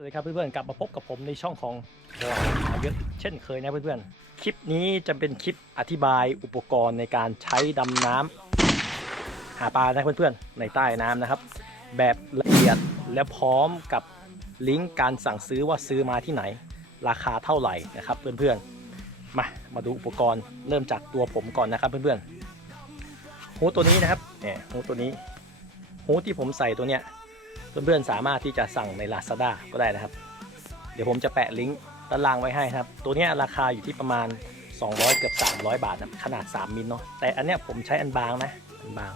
สวัสดีครับเพื่อนๆกลับมาพบกับผมในช่องของบอยหาเยอะเช่นเคยนะเพื่อนๆคลิปนี้จะเป็นคลิปอธิบายอุปกรณ์ในการใช้ดำน้ำหาปลานะเพื่อนๆในใต้น้ำนะครับ แบบละเอียดและพร้อมกับลิงก์การสั่งซื้อว่าซื้อมาที่ไหน ราคาเท่าไหร่นะครับเพื่อนๆมามาดูอุปกรณ์เริ่มจากตัวผมก่อนนะครับเพื่อนๆฮูตัวนี้นะครับเนี่ยฮูตัวนี้ฮูที่ผมใส่ตัวเนี้ย เพื่อนๆสามารถที่จะสั่งใน Lazada ก็ได้นะครับ เดี๋ยวผมจะแปะลิงก์ด้านล่างไว้ให้ครับ ตัวนี้ราคาอยู่ที่ประมาณ 200 เกือบ 300 บาทนะขนาด 3 มิลเนาะแต่อันเนี้ยผมใช้อันบางนะอันบาง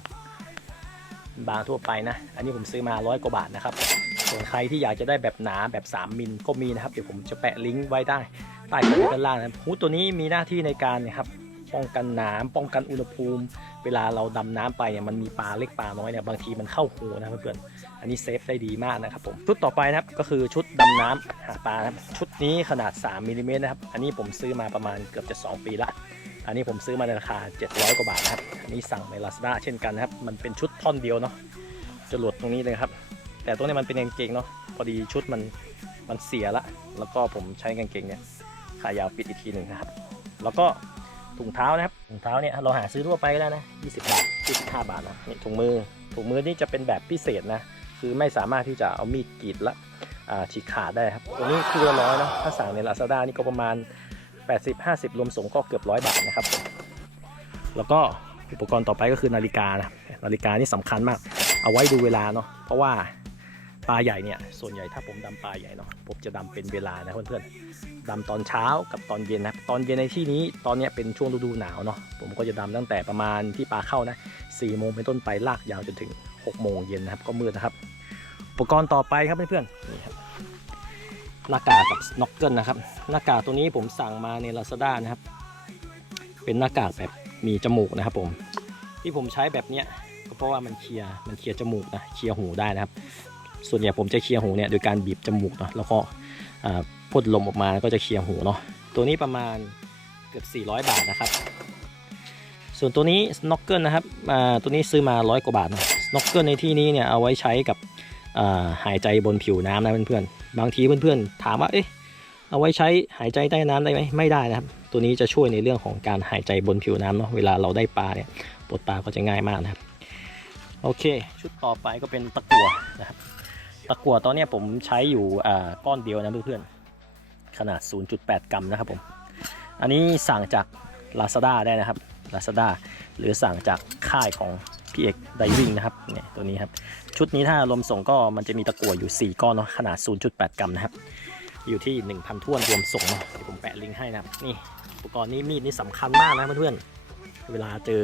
อันบางทั่วไปนะ อันนี้ผมซื้อมา100กว่าบาทนะครับ ส่วนใครที่อยากจะได้แบบหนาแบบ 3 มิลก็มีนะครับ เดี๋ยวผมจะแปะลิงก์ไว้ได้ใต้คอมเมนต์ด้านล่างนะฮูดตัวนี้มีหน้าที่ในการนะครับ ป้องกันน้ำป้องกันอุณหภูมิ เวลาเราดำน้ำไปเนี่ยมันมีปลาเล็กปลาน้อยเนี่ยบางทีมันเข้าหูนะเพื่อนๆอันนี้เซฟได้ดีมากนะครับผมชุดต่อไปนะครับก็คือชุดดำน้ำหาปลาครับชุดนี้ขนาด3มิลลิเมตรนะครับอันนี้ผมซื้อมาประมาณเกือบจะ 2 ปีละอันนี้ผมซื้อมาในราคา 700 กว่าบาทนะครับ อันนี้สั่งใน Lazada เช่นกันนะครับ มันเป็นชุดท่อนเดียวเนาะ จะหลดตรงนี้เลยครับ แต่ตัวนี้มันเป็นกางเกงเนาะ พอดีชุดมันมันเสียละ แล้วก็ผมใช้กางเกงเนี่ยขายาวปิดอีกทีหนึ่งนะครับ แล้วก็ ถุงเท้านะครับถุงเท้าเนี่ยเราหาซื้อทั่วไปแล้วนะ20 บาท25บาทนะนี่ถุงมือถุงมือนี่จะเป็นแบบพิเศษนะคือไม่สามารถที่จะเอามีดกรีดและฉีกขาดได้ครับตัวนี้คือร้อยนะถ้าสั่งใน Lazada นี่ก็ประมาณ 80-50 รวมส่งก็เกือบร้อยบาทนะครับ แล้วก็อุปกรณ์ต่อไปก็คือนาฬิกานะนาฬิกานี่สำคัญมาก เอาไว้ดูเวลาเนาะเพราะว่า ปลาใหญ่เนี่ยส่วนใหญ่ถ้าผมดำปลาใหญ่เนาะผมจะดำเป็นเวลานะเพื่อนๆดำตอนเช้ากับตอนเย็นนะตอนเย็นในที่นี้ตอนเนี้ยเป็นช่วงฤดูหนาวเนาะผมก็จะดำตั้งแต่ประมาณที่ปลาเข้านะ4โมงเป็นต้นไปลากยาวจนถึง 6 โมงเย็นนะครับก็มืดนะครับ อุปกรณ์ต่อไปครับเพื่อนๆนี่ครับหน้ากากกับสโนว์เกิลนะครับหน้ากากตัวนี้ผมสั่งมาใน Lazada นะครับ เป็นหน้ากากแบบมีจมูกนะครับผมที่ผมใช้แบบเนี้ยก็เพราะว่ามันเคลียร์มันเคลียร์จมูกนะเคลียร์หูได้นะครับ ส่วนใหญ่ผมจะเคลียร์หูเนี่ยโดยการบีบจมูกเนาะแล้วก็พ่นลมออกมาก็จะเคลียร์หูเนาะตัวนี้ประมาณเกือบ 400 บาทนะครับ ส่วนตัวนี้สโนว์เกิลนะครับตัวนี้ซื้อมาร้อยกว่าบาทนะสโนว์เกิลในที่นี้เนี่ยเอาไว้ใช้กับหายใจบนผิวน้ำนะเพื่อนๆบางทีเพื่อนๆถามว่าเอ๊ะเอาไว้ใช้หายใจใต้น้ำได้ไหมไม่ได้นะครับ ตัวนี้จะช่วยในเรื่องของการหายใจบนผิวน้ำเนาะเวลาเราได้ปลาเนี่ยปลดปลาก็จะง่ายมากนะครับ โอเค ชุดต่อไปก็เป็นตะกั่วนะครับ ตะกั่วตอนนี้ผมใช้อยู่อ่าก้อนเดียวนะเพื่อนๆขนาด 0.8 กรัมนะครับผม อันนี้สั่งจาก Lazada ได้นะครับ Lazada หรือสั่งจากค่ายของพี่เอกไดวิ่งนะครับเนี่ยตัวนี้ครับ ชุดนี้ถ้ารวมส่งก็มันจะมีตะกั่วอยู่ 4 ก้อนเนาะขนาด 0.8 กรัมนะครับ อยู่ที่ 1,000ท้วนรวมส่งเนาะเดี๋ยวผมแปะลิงก์ให้นะครับนี่อุปกรณ์นี้มีดนี่สำคัญมากนะเพื่อนๆเวลาเจอ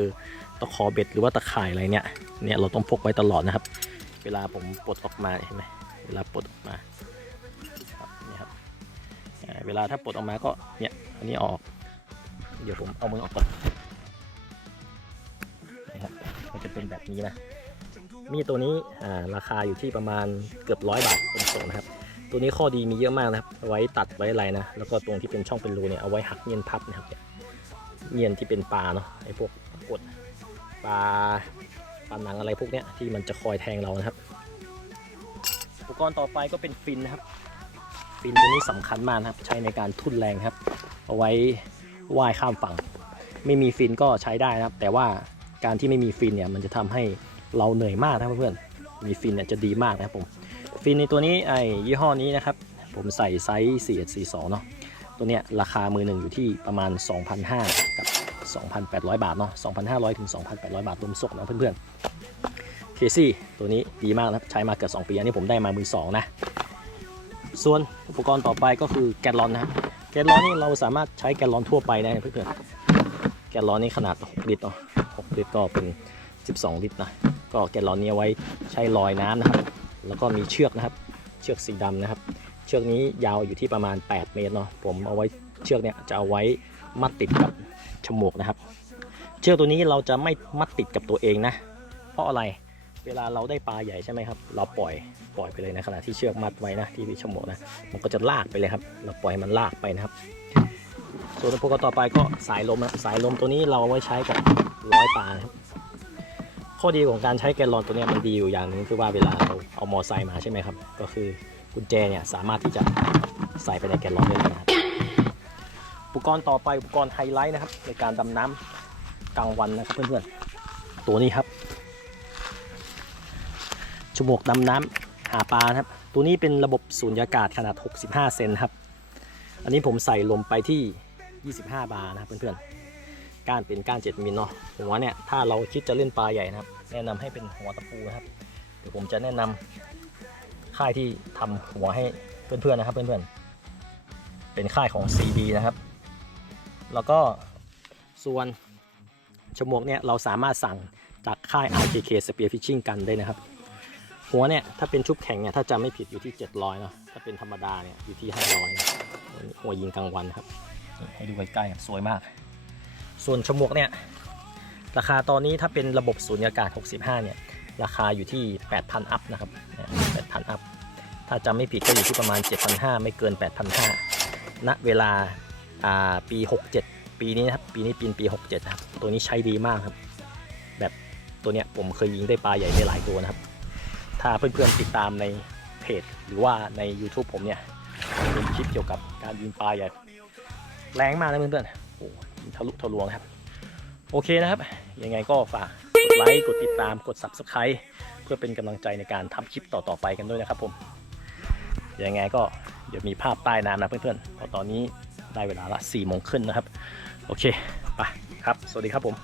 ตะขอเบ็ดหรือว่าตะข่ายอะไรเนี่ยเนี่ยเราต้องพกไว้ตลอดนะครับ เวลาผมปลดออกมาเห็นไหม เวลาปลดออกมาครับนี่ครับเวลาถ้าปลดออกมาก็เนี่ยอันนี้ออก เดี๋ยวผมเอามือออกก่อนนี่ครับมันจะเป็นแบบนี้นะมีตัวนี้อ่าราคาอยู่ที่ประมาณเกือบร้อยบาทเป็นส่งนะครับ ตัวนี้ข้อดีมีเยอะมากนะครับเอาไว้ตัดไว้อะไรนะ แล้วก็ตรงที่เป็นช่องเป็นรูเนี่ยเอาไว้หักเงียนพับนะครับเยเงียนที่เป็นปลาเนาะไอ้พวกกดปลาปลาหนังอะไรพวกเนี้ยที่มันจะคอยแทงเรานะครับ อุปกรณ์ต่อไปก็เป็นฟินนะครับ ฟินตัวนี้สำคัญมากครับ ใช้ในการทุ่นแรงครับ เอาไว้ว่ายข้ามฝั่ง ไม่มีฟินก็ใช้ได้นะครับ แต่ว่าการที่ไม่มีฟินเนี่ยมันจะทำให้เราเหนื่อยมากนะเพื่อนๆมีฟินเนี่ยจะดีมากนะครับผมฟินในตัวนี้ไอ้ยี่ห้อนี้นะครับ ผมใส่ไซส์4142 เนาะตัวเนี้ยราคามือหนึ่งอยู่ที่ประมาณ 2,500 กับ 2,800 บาทเนาะ2,500 ถึง 2,800 บาทรวมส่งนะเพื่อนๆ เคซี่ตัวนี้ดีมากนะครับใช้มาเกือบ2ปีอันนี้ผมได้มามือสองนะ ส่วนอุปกรณ์ต่อไปก็คือแกลลอนนะแกลลอนนี่เราสามารถใช้แกลลอนทั่วไปได้เพื่อนๆแกลลอนนี่ขนาด 6 ลิตรเนาะ6ลิตรก็เป็น 12 ลิตรนะก็แกลลอนนี้ไว้ใช้ลอยน้ำนะครับ แล้วก็มีเชือกนะครับ เชือกสีดำนะครับ เชือกนี้ยาวอยู่ที่ประมาณ 8 เมตรเนาะผมเอาไว้เชือกเนี่ยจะเอาไว้มัดติดกับฉมวกนะครับ เชือกตัวนี้เราจะไม่มัดติดกับตัวเองนะ เพราะอะไร เวลาเราได้ปลาใหญ่ใช่ไหมครับ เราปล่อยปล่อยไปเลยนะขณะที่เชือกมัดไว้นะที่ฉมวกนะมันก็จะลากไปเลยครับ เราปล่อยให้มันลากไปนะครับ ส่วนอุปกรณ์ต่อไปก็สายลมนะสายลมตัวนี้เราเอาไว้ใช้กับร้อยปลาครับข้อดีของการใช้แกลลอนตัวนี้มันดีอยู่อย่างหนึงคือว่าเวลาเราเอามอไซค์มาใช่ไหมครับ ก็คือกุญแจเนี่ยสามารถที่จะใส่ไปในแกลลอนได้เลยนะครับอุปกรณ์ต่อไปอุปกรณ์ไฮไลท์นะครับในการดำน้ำกลางวันนะครับเพื่อนๆตัวนี้ครับ ชั่วโมกดำน้ำหาปลาครับ ตัวนี้เป็นระบบสูญญากาศขนาด 65 เซนครับ อันนี้ผมใส่ลมไปที่ 25 บาร์นะครับเพื่อนๆ ก้านเป็นก้าน 7มิลเนาะหัวเนี่ยถ้าเราคิดจะเล่นปลาใหญ่นะครับ แนะนำให้เป็นหัวตะปูนะครับ เดี๋ยวผมจะแนะนำค่ายที่ทำหัวให้เพื่อนๆนะครับเพื่อนๆ เป็นค่ายของ CD นะครับ แล้วก็ส่วนฉมวกเนี่ยเราสามารถสั่งจากค่าย RKK Spear Fishing กันได้นะครับ หัวเนี่ยถ้าเป็นชุบแข็งเนี่ยถ้าจำไม่ผิดอยู่ที่ 700เนาะถ้าเป็นธรรมดาเนี่ยอยู่ที่ 500นะหัวยิงกลางวันครับนี่ให้ดูใกล้ๆครับสวยมาก ส่วนฉมวกเนี่ยราคาตอนนี้ถ้าเป็นระบบสูญญากาศ 65 เนี่ย ราคาอยู่ที่ 8,000 อัพนะครับเนี่ย8,000 อัพ ถ้าจำไม่ผิดก็อยู่ที่ประมาณ 7,500 ไม่เกิน 8,500ณเวลาอ่าปี 67 ปีนี้นะครับ ปีนี้ปีนปี 67นะครับ ตัวนี้ใช้ดีมากครับ แบบตัวเนี้ยผมเคยยิงได้ปลาใหญ่ได้หลายตัวนะครับ ถ้าเพื่อนๆติดตามในเพจ หรือว่าใน YouTube ผมเนี่ยเป็นคลิปเกี่ยวกับการยิงปลาใหญ่แรงมากนะเพื่อนๆโอ้ทะลุทะลวงครับ โอเคนะครับ ยังไงก็ฝากกดไลค์กดติดตามกด Subscribe เพื่อเป็นกำลังใจในการทำคลิปต่อๆไปกันด้วยนะครับผมยังไงก็เดี๋ยวมีภาพใต้น้ำนะเพื่อนๆเพราะตอนนี้ได้เวลาละ4โมงครึ่งนะครับ โอเค ไปครับ สวัสดีครับผม